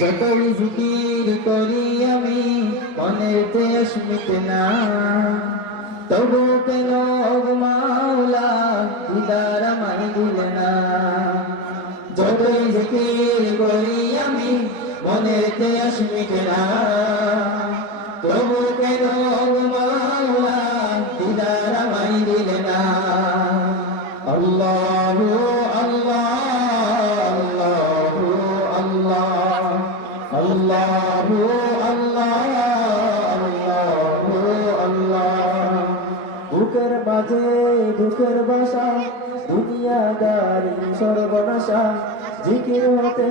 যতই জিকির করি আমি মনের তেজ মিটে না, তবু কেন গো মাওলা দিদার আমায় দিলে না। যতই জিকির করি আমি মনের তেজ মিটে না, তবু কেন গো মাওলা দিদার আমায় দিলে না। আল্লাহু আল্লাহ আল্লাহু আল্লাহ আল্লাহু আল্লাহ আল্লাহু আল্লাহ। বুকের মাঝে দুঃখের বাসা, দুনিয়াদারি সর্বনাশা, জিকির হতে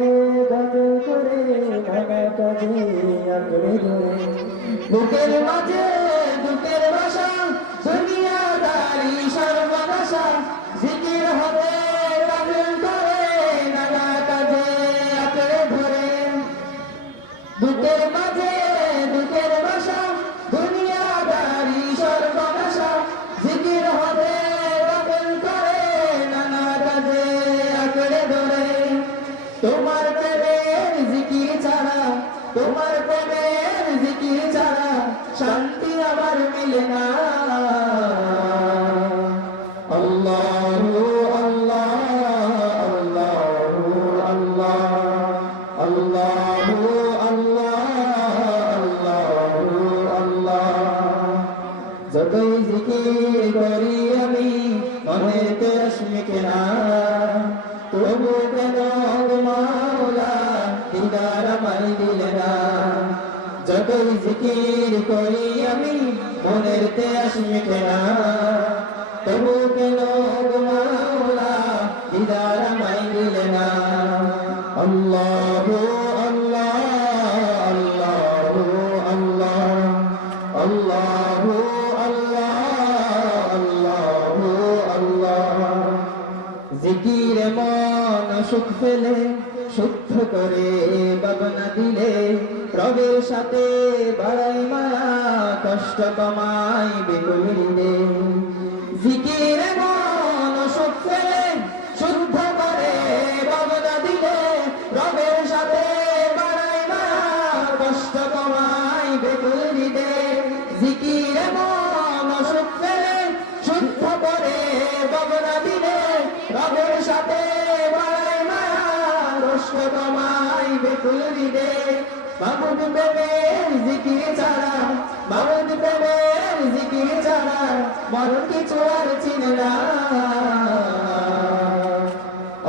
গাজল করে নানা কাজে আঁকড়ে ধরে। বুকের মাঝে দুঃখের বাসা, দুনিয়াদারি সর্বনাশা, জিকির হতে গাজল করে নানা কাজে আঁকড়ে ধরে। বুকের মাঝে দুঃখের বাসা, দুনিয়াদারি সর্বনাশা, জিকির হতে গাজল করে নানা কাজে আঁকড়ে ধরে। তোমার প্রেমের জিকির ছাড়া, তোমার প্রেমের জিকির ছাড়া শান্তি আমার মিলে না। আল্লাহু আল্লাহ আল্লাহু আল্লাহ আল্লাহু আল্লাহ আল্লাহু আল্লাহ। যতই জিকির করি আমি মনের তেজ মিটে না, তবু কেন গো মাওলা দিদার আমায় দিলে না। যতই জিকির করি আমি মনের তেজ মিটে না, তবু কেন গো মাওলা দিদার আমায় দিলে না। আল্লাহু আল্লাহ আল্লাহু আল্লাহ আল্লাহু আল্লাহ আল্লাহু আল্লাহ। জিকিরে মন সুখ পেলে, শুদ্ধ করে ভাবনা দিলে, রবের সাথে বাড়াই মায়া, কষ্ট কমাই বেগুলিলে। জিকিরে মন সুখ পেলে, শুদ্ধ করে ভাবনা দিলে, রবের সাথে বাড়াই মায়া, কষ্ট কমাই বেগুলিলে। জিকিরে মন সুখ পেলে, শুদ্ধ করে ভাবনা দিলে, রবের সাথে বাড়াই মায়া, কষ্ট কমাই বেকুল দিলে। মাবুদ প্রেমের জিকির ছাড়া, মাবুদ প্রেমের জিকির ছাড়া মরণ কিছু আর চিনে না।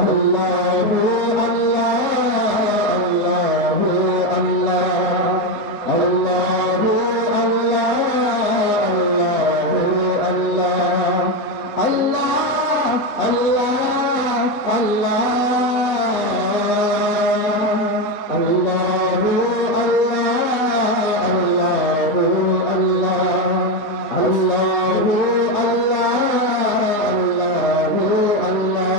আল্লাহু আল্লাহ আল্লাহু আল্লাহ আল্লাহু আল্লাহ আল্লাহু আল্লাহ আল্লাহ আল্লাহ আল্লাহ আল্লাহু আল্লাহ আল্লাহু আল্লাহ আল্লাহু আল্লাহ আল্লাহু আল্লাহ।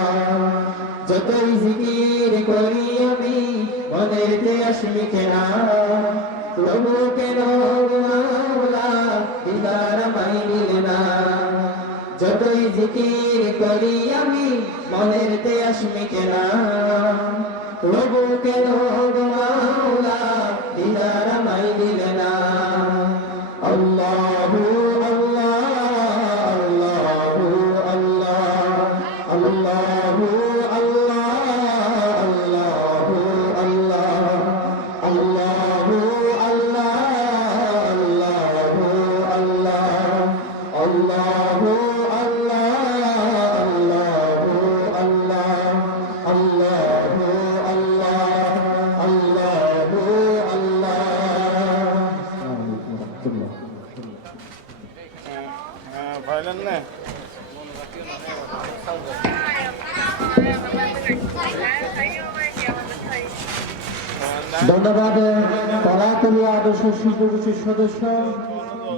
যতই জিকির করি আমি মনের তেজ মিটে না, তবু কেন গো মাওলা দিদার আমায় দিলে না। যতই জিকির করি আমি মনের তেজ মিটে না, তবু কেন গো মাওলা দিদার আমায় দিলে না। আল্লাহু আল্লাহ আল্লাহু আল্লাহ আল্লাহু আল্লাহ আল্লাহু আল্লাহ আল্লাহু আল্লাহ আল্লাহু আল্লাহ আল্লাহু ধন্যবাদ কলাতলিয়া আদর্শ শিল্প গোষ্ঠীর সদস্য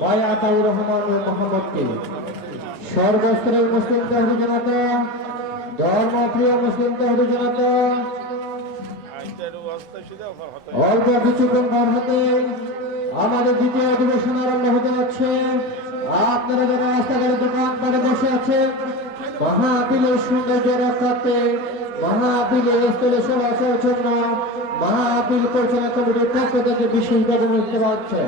ভাই আতাউর রহমান মোহাম্মদকে। সর্বস্তরের মুসলিম তাহলে জনতা, ধর্মপ্রিয় মুসলিম তাহলে জনতা, অল্প কিছুক্ষণ পর হতে আমাদের দ্বিতীয় অধিবেশন আরম্ভ হতে যাচ্ছে। আপনারা যারা রাস্তাঘাটে দোকান করে বসে আছে, মাহফিলের সৌন্দর্য রক্ষার্থে মাহফিলে স্থলে সভার জন্য মাহফিল পরিচালনা কমিটির পক্ষ থেকে বিশেষভাবে মুক্ত পাচ্ছে।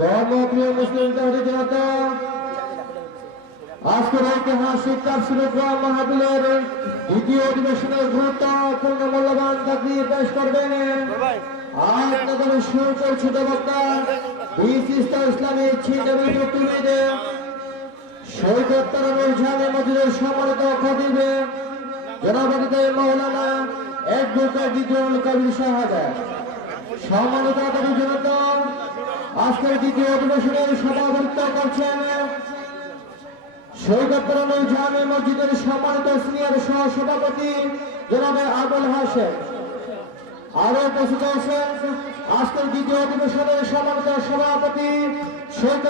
ধর্মপ্রিয় মুসলিম জনতা, আজকের ঐতিহাসিক তাফসীরুল কোরআন মাহফিলের দ্বিতীয় অধিবেশনের গুরুত্বপূর্ণ মূল্যবান তাকরীর পেশ করবেন আপনাদের সুপরিচিত বক্তা বিশিষ্ট ইসলামী ছিন্নতাবাদী ব্যক্তিবিদ শহীদ তারানুল জামে মসজিদের সম্মানিত খতিব জনাব মাওলানা অ্যাডভোকেট জিদুল কবির সাহেব। সম্মানিত জনতা, আজকের দ্বিতীয় অধিবেশনের সভাপতিত্ব করছেন শহীদ তারানুল জামে মসজিদের সম্মানিত সিনিয়র সহ সভাপতি জনাব আবুল হাশেম। আরো উপস্থিত আছেন আজকের দ্বিতীয় অধিবেশনের সম্মানিত সভাপতি শহীদ